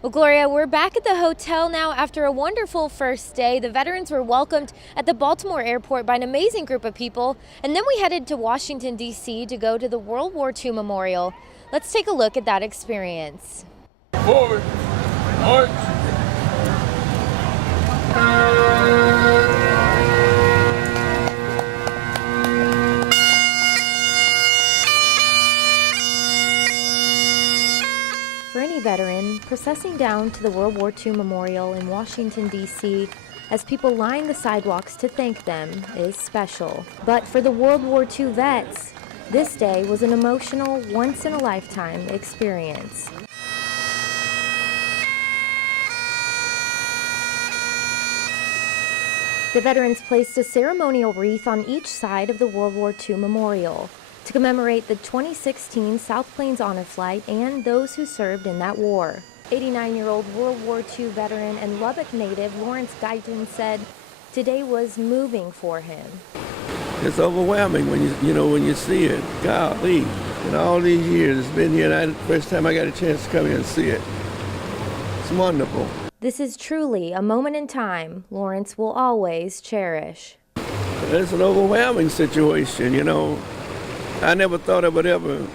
Well, Gloria, we're back at the hotel now after a wonderful first day. The veterans were welcomed at the Baltimore airport by an amazing group of people, and then we headed to Washington, D.C. to go to the World War II Memorial. Let's take a look at that experience. Forward, march. For any veteran, processing down to the World War II Memorial in Washington, D.C., as people line the sidewalks to thank them, is special. But for the World War II vets, this day was an emotional, once-in-a-lifetime experience. The veterans placed a ceremonial wreath on each side of the World War II Memorial to commemorate the 2016 South Plains Honor Flight and those who served in that war. 89-year-old World War II veteran and Lubbock native Lawrence Guyton said today was moving for him. It's overwhelming when you see it. Golly, in all these years it's been here, and the first time I got a chance to come here and see it. It's wonderful. This is truly a moment in time Lawrence will always cherish. It's an overwhelming situation, I never thought I would ever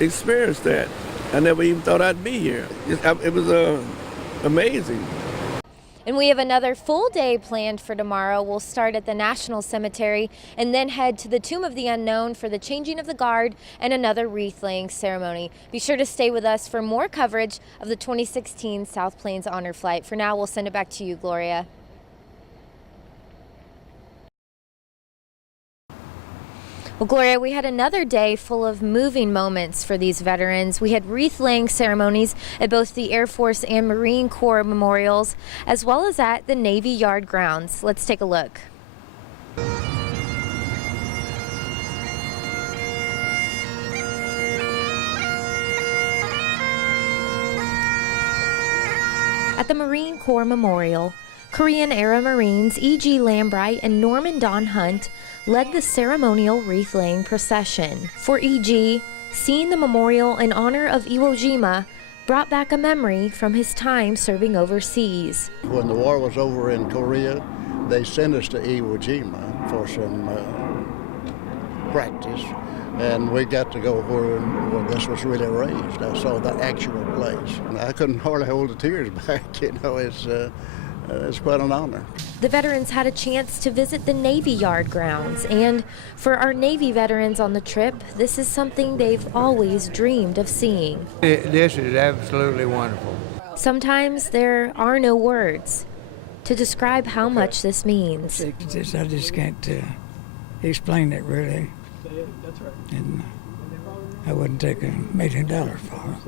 experience that. I never even thought I'd be here. It was amazing. And we have another full day planned for tomorrow. We'll start at the National Cemetery and then head to the Tomb of the Unknown for the changing of the guard and another wreath-laying ceremony. Be sure to stay with us for more coverage of the 2016 South Plains Honor Flight. For now, we'll send it back to you, Gloria. Well, Gloria, we had another day full of moving moments for these veterans. We had wreath-laying ceremonies at both the Air Force and Marine Corps memorials, as well as at the Navy Yard grounds. Let's take a look. At the Marine Corps Memorial, Korean-era Marines E.G. Lambright and Norman Don Hunt led the ceremonial wreath-laying procession. For E.G., seeing the memorial in honor of Iwo Jima brought back a memory from his time serving overseas. When the war was over in Korea, they sent us to Iwo Jima for some practice, and we got to go where this was really raised. I saw the actual place. I couldn't hardly hold the tears back, It's quite an honor. The veterans had a chance to visit the Navy Yard grounds, and for our Navy veterans on the trip, this is something they've always dreamed of seeing. This is absolutely wonderful. Sometimes there are no words to describe how much this means. I just can't explain it, really. And I wouldn't take $1 million for it.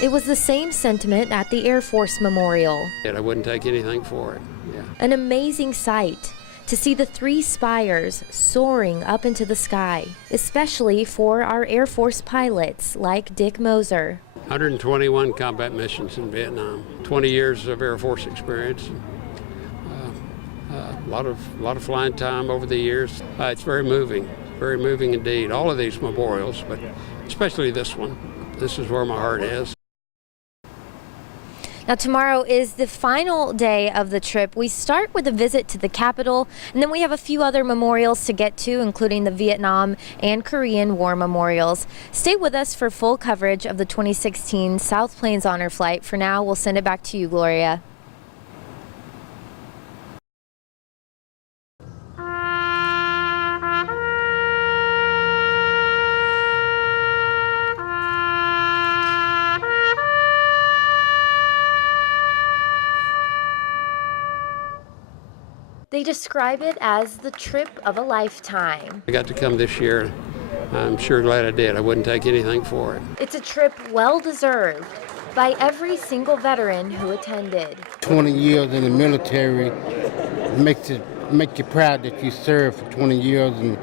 It was the same sentiment at the Air Force Memorial. I wouldn't take anything for it. Yeah. An amazing sight to see the 3 spires soaring up into the sky, especially for our Air Force pilots like Dick Moser. 121 combat missions in Vietnam, 20 years of Air Force experience, a lot of flying time over the years. It's very moving indeed. All of these memorials, but especially this one. This is where my heart is. Now, tomorrow is the final day of the trip. We start with a visit to the Capitol, and then we have a few other memorials to get to, including the Vietnam and Korean War memorials. Stay with us for full coverage of the 2016 South Plains Honor Flight. For now, we'll send it back to you, Gloria. They describe it as the trip of a lifetime. I got to come this year. I'm sure glad I did. I wouldn't take anything for it. It's a trip well deserved by every single veteran who attended. 20 years in the military make you proud that you served for 20 years and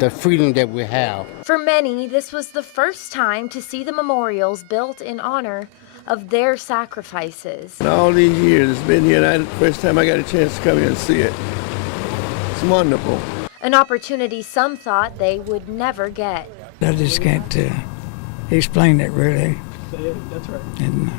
the freedom that we have. For many, this was the first time to see the memorials built in honor of their sacrifices. In all these years it's been here, and the first time I got a chance to come here and see it. It's wonderful. An opportunity some thought they would never get. I just can't explain it, really. And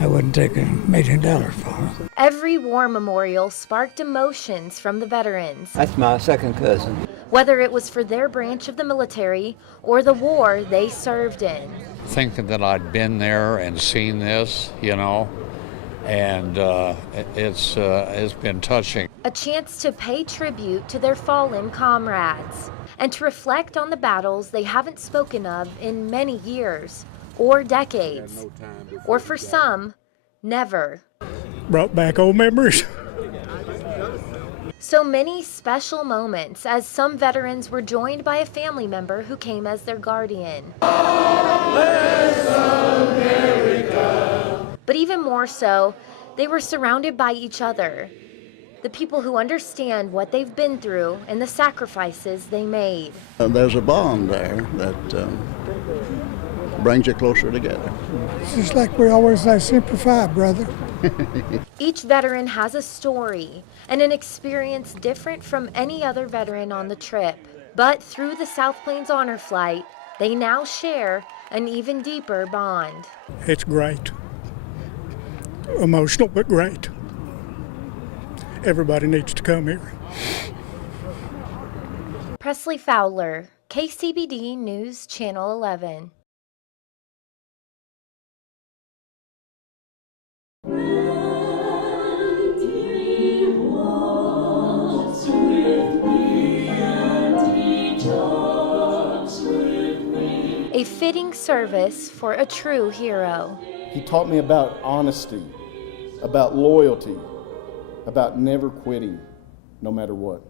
I wouldn't take $1 million for it. Every war memorial sparked emotions from the veterans, That's my second cousin. whether it was for their branch of the military or the war they served in. Thinking that I'd been there and seen this, and it's been touching. A chance to pay tribute to their fallen comrades and to reflect on the battles they haven't spoken of in many years or decades, or for some, never. Brought back old memories. So many special moments as some veterans were joined by a family member who came as their guardian. But even more so, they were surrounded by each other, the people who understand what they've been through and the sacrifices they made. There's a bond there that brings you closer together. It's just like we always say, Semper Fi, brother. Each veteran has a story and an experience different from any other veteran on the trip. But through the South Plains Honor Flight, they now share an even deeper bond. It's great. Emotional, but great. Everybody needs to come here. Presley Fowler, KCBD News Channel 11. A fitting service for a true hero. He taught me about honesty, about loyalty, about never quitting, no matter what.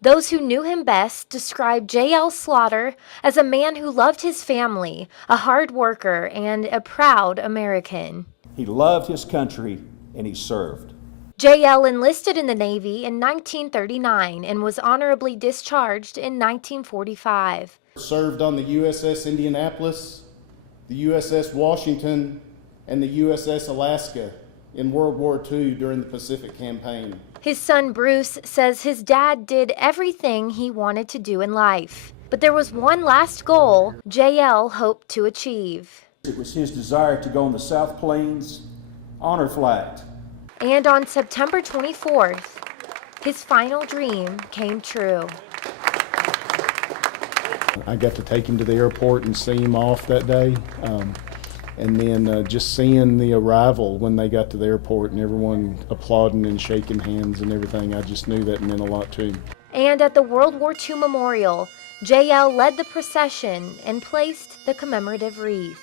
Those who knew him best described J.L. Slaughter as a man who loved his family, a hard worker, and a proud American. He loved his country and he served. J.L. enlisted in the Navy in 1939 and was honorably discharged in 1945. Served on the USS Indianapolis, the USS Washington, and the USS Alaska in World War II during the Pacific Campaign. His son Bruce says his dad did everything he wanted to do in life. But there was one last goal J.L. hoped to achieve. It was his desire to go on the South Plains Honor Flight. And on September 24th, his final dream came true. I got to take him to the airport and see him off that day. And then just seeing the arrival when they got to the airport and everyone applauding and shaking hands and everything, I just knew that meant a lot to him. And at the World War II Memorial, J.L. led the procession and placed the commemorative wreath.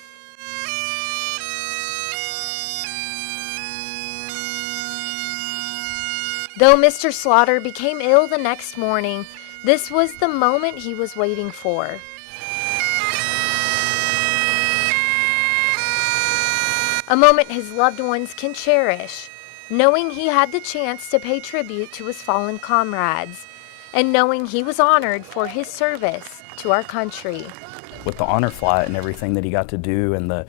Though Mr. Slaughter became ill the next morning, this was the moment he was waiting for. A moment his loved ones can cherish, knowing he had the chance to pay tribute to his fallen comrades, and knowing he was honored for his service to our country. With the honor flight and everything that he got to do, and the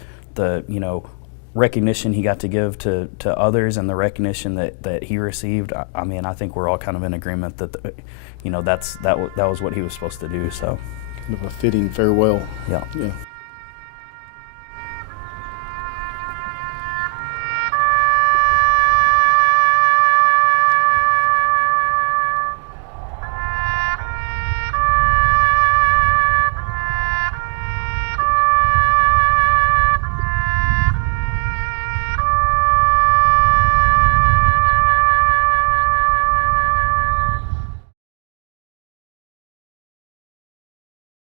recognition he got to give to others, and the recognition that he received, I think we're all kind of in agreement that that was what he was supposed to do. So, kind of a fitting farewell. Yeah.